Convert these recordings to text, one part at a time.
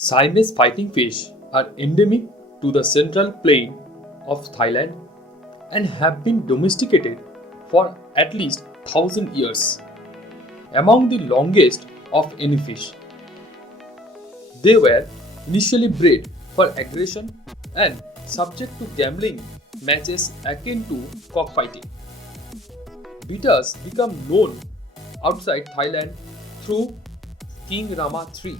Siamese fighting fish are endemic to the central plain of Thailand and have been domesticated for at least 1000 years, among the longest of any fish. They were initially bred for aggression and subject to gambling matches akin to cockfighting. Betas become known outside Thailand through King Rama III,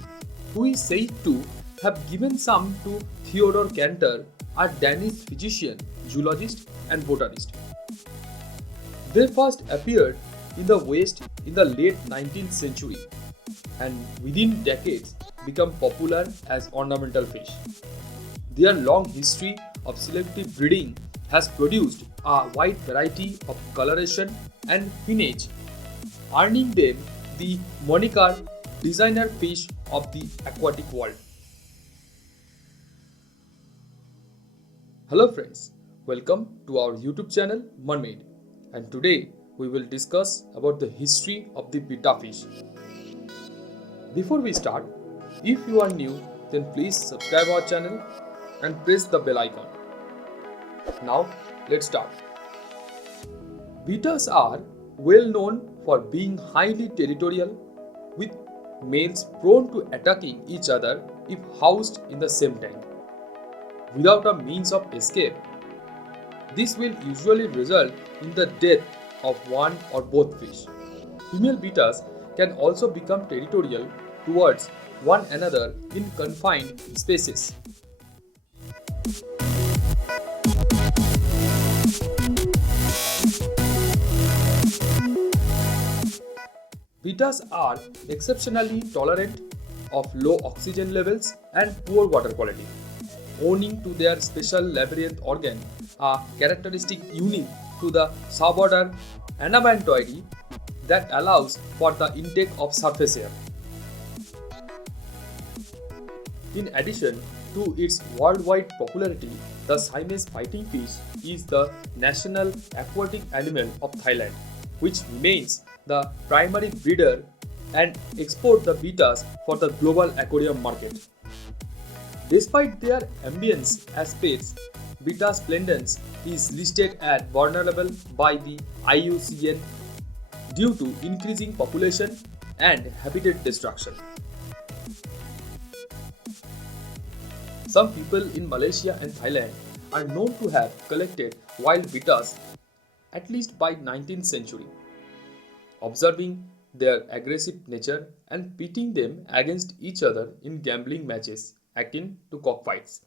who is said to have given some to Theodore Cantor, a Danish physician, zoologist, and botanist. They first appeared in the West in the late 19th century and within decades become popular as ornamental fish. Their long history of selective breeding has produced a wide variety of coloration and lineage, earning them the moniker designer fish of the aquatic world. Hello friends, welcome to our YouTube channel Mermaid, and today we will discuss about the history of the betta fish. Before we start, if you are new, then please subscribe our channel and press the bell icon. Now let's start. Bettas are well known for being highly territorial, with males prone to attacking each other if housed in the same tank. Without a means of escape, this will usually result in the death of one or both fish. Female bettas can also become territorial towards one another in confined spaces. Bettas are exceptionally tolerant of low oxygen levels and poor water quality, owing to their special labyrinth organ, a characteristic unique to the suborder Anabantoideae that allows for the intake of surface air. In addition to its worldwide popularity, the Siamese fighting fish is the national aquatic animal of Thailand, which remains the primary breeder and export the bettas for the global aquarium market. Despite their ambience as pets, Betta splendens is listed as vulnerable by the IUCN due to increasing population and habitat destruction. Some people in Malaysia and Thailand are known to have collected wild bettas at least by 19th century, observing their aggressive nature and pitting them against each other in gambling matches akin to cockfights.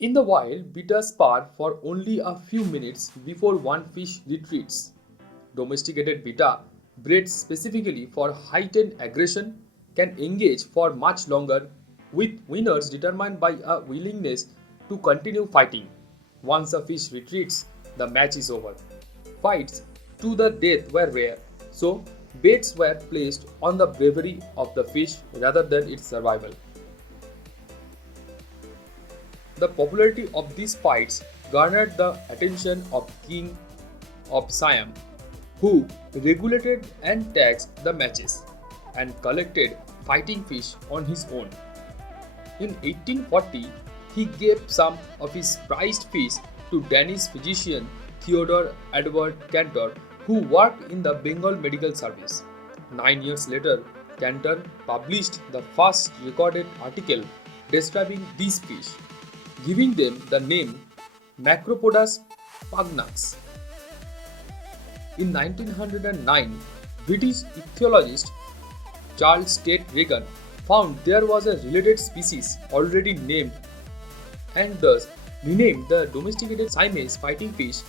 In the wild, bettas spar for only a few minutes before one fish retreats. Domesticated betta, bred specifically for heightened aggression, can engage for much longer, with winners determined by a willingness to continue fighting. Once a fish retreats, the match is over. Fights to the death were rare, so bets were placed on the bravery of the fish rather than its survival. The popularity of these fights garnered the attention of King of Siam, who regulated and taxed the matches and collected fighting fish on his own. In 1840, he gave some of his prized fish to Danish physician Theodore Edward Cantor, who worked in the Bengal Medical Service. 9 years later, Cantor published the first recorded article describing these fish, giving them the name Macropodus pugnax. In 1909, British ichthyologist Charles Tate Regan found there was a related species already named and thus renamed the domesticated Siamese fighting fish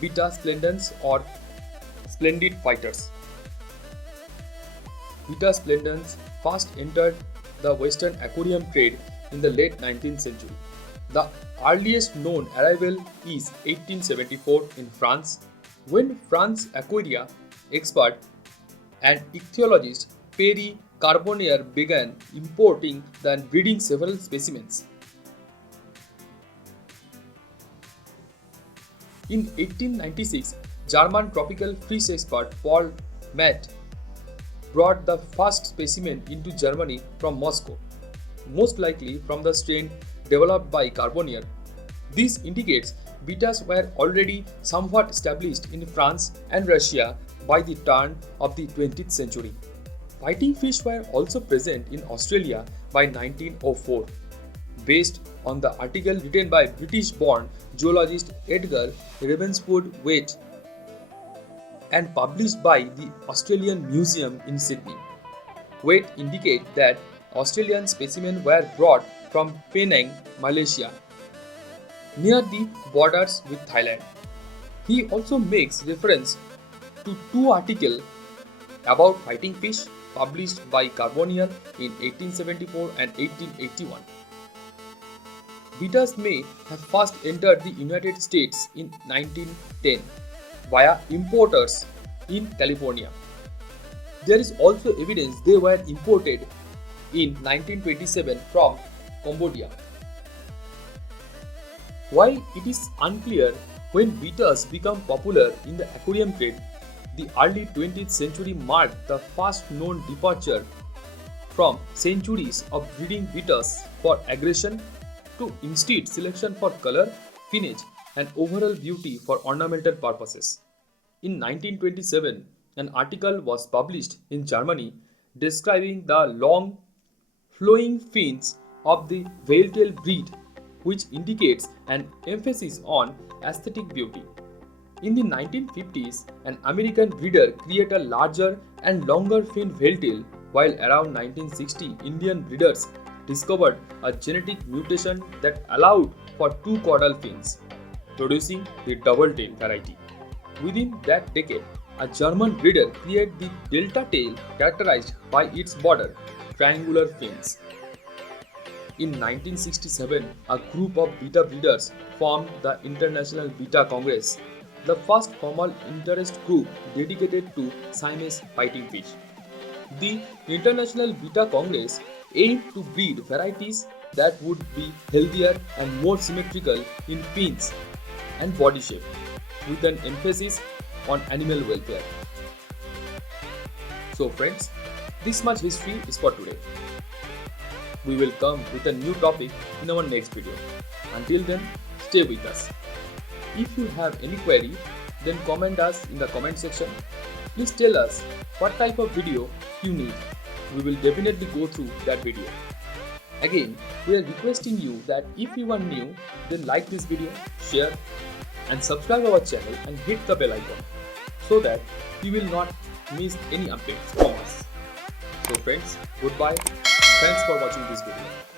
Betta splendens or splendid fighters. Betta splendens first entered the Western aquarium trade in the late 19th century. The earliest known arrival is 1874 in France, when France aquaria expert and ichthyologist Perry Carbonnier began importing and breeding several specimens. In 1896, German tropical fish expert Paul Matt brought the first specimen into Germany from Moscow, most likely from the strain developed by Carbonnier. This indicates betas were already somewhat established in France and Russia by the turn of the 20th century. Fighting fish were also present in Australia by 1904. Based on the article written by British-born zoologist Edgar Ravenswood Waite and published by the Australian Museum in Sydney, Waite indicates that Australian specimens were brought from Penang, Malaysia, near the borders with Thailand. He also makes reference to two articles about fighting fish published by Carbonnier in 1874 and 1881. Betas may have first entered the United States in 1910 via importers in California. There is also evidence they were imported in 1927 from Cambodia. While it is unclear when betas become popular in the aquarium trade, the early 20th century marked the first known departure from centuries of breeding betas for aggression to instead selection for color, finnage, and overall beauty for ornamental purposes. In 1927, an article was published in Germany describing the long, flowing fins of the veiltail breed, which indicates an emphasis on aesthetic beauty. In the 1950s, an American breeder created a larger and longer fin veiltail, while around 1960, Indian breeders discovered a genetic mutation that allowed for two caudal fins, producing the double tail variety. Within that decade, a German breeder created the delta tail characterized by its border, triangular fins. In 1967, a group of beta breeders formed the International Beta Congress, the first formal interest group dedicated to Siamese fighting fish. The International Beta Congress aimed to breed varieties that would be healthier and more symmetrical in fins and body shape, with an emphasis on animal welfare. So friends, this much history is for today. We will come with a new topic in our next video. Until then, stay with us. If you have any query, then comment us in the comment section. Please tell us what type of video you need. We will definitely go through that video. Again, we are requesting you that if you are new, then like this video, share and subscribe our channel and hit the bell icon so that you will not miss any updates from us. So friends, goodbye. Thanks for watching this video.